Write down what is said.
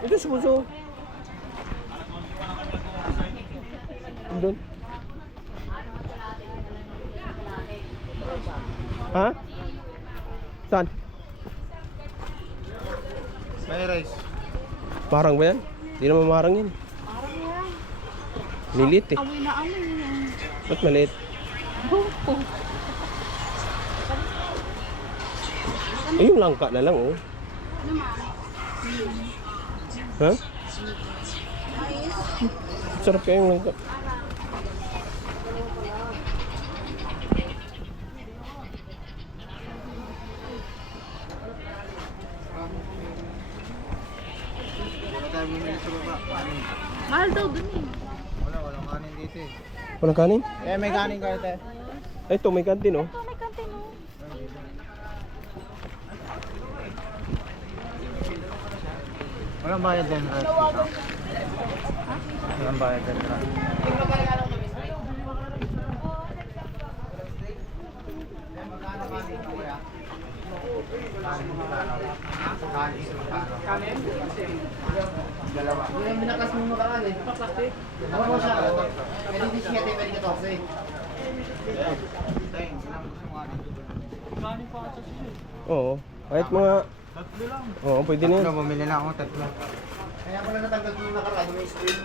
Ito sa puso. Doon. Ha? Saan? May rice. Marang ba yan? Hindi naman marang yan. Parang yan. Lilit eh. Amoy na amoy yan. Ba't maliit? Buko. Eh, yung langka na lang oh. Ha? Sarap kayong langka. Wala tayo bumili sa baba. Kanin. Mahal daw dun eh. Walang kanin dito eh. Walang kanin? Eh, may kanin kayo tayo. Ay, ito may kantin oh. Ito may kantin oh. Walang bayad din rice dito. Walang bayad din rice. Dalawa. Yung binakas mo makaraan eh. Plastic. Ano mo siya? Pwede hindi siya pwede ka to. Say. Thanks. Ilang gusto mo kanin? Oo. Kahit mga... Tatlo lang. Oo, pwede na yan. Bumili lang ako tatlo. Kaya ko lang natanggal ko yung nakaraan. May screen.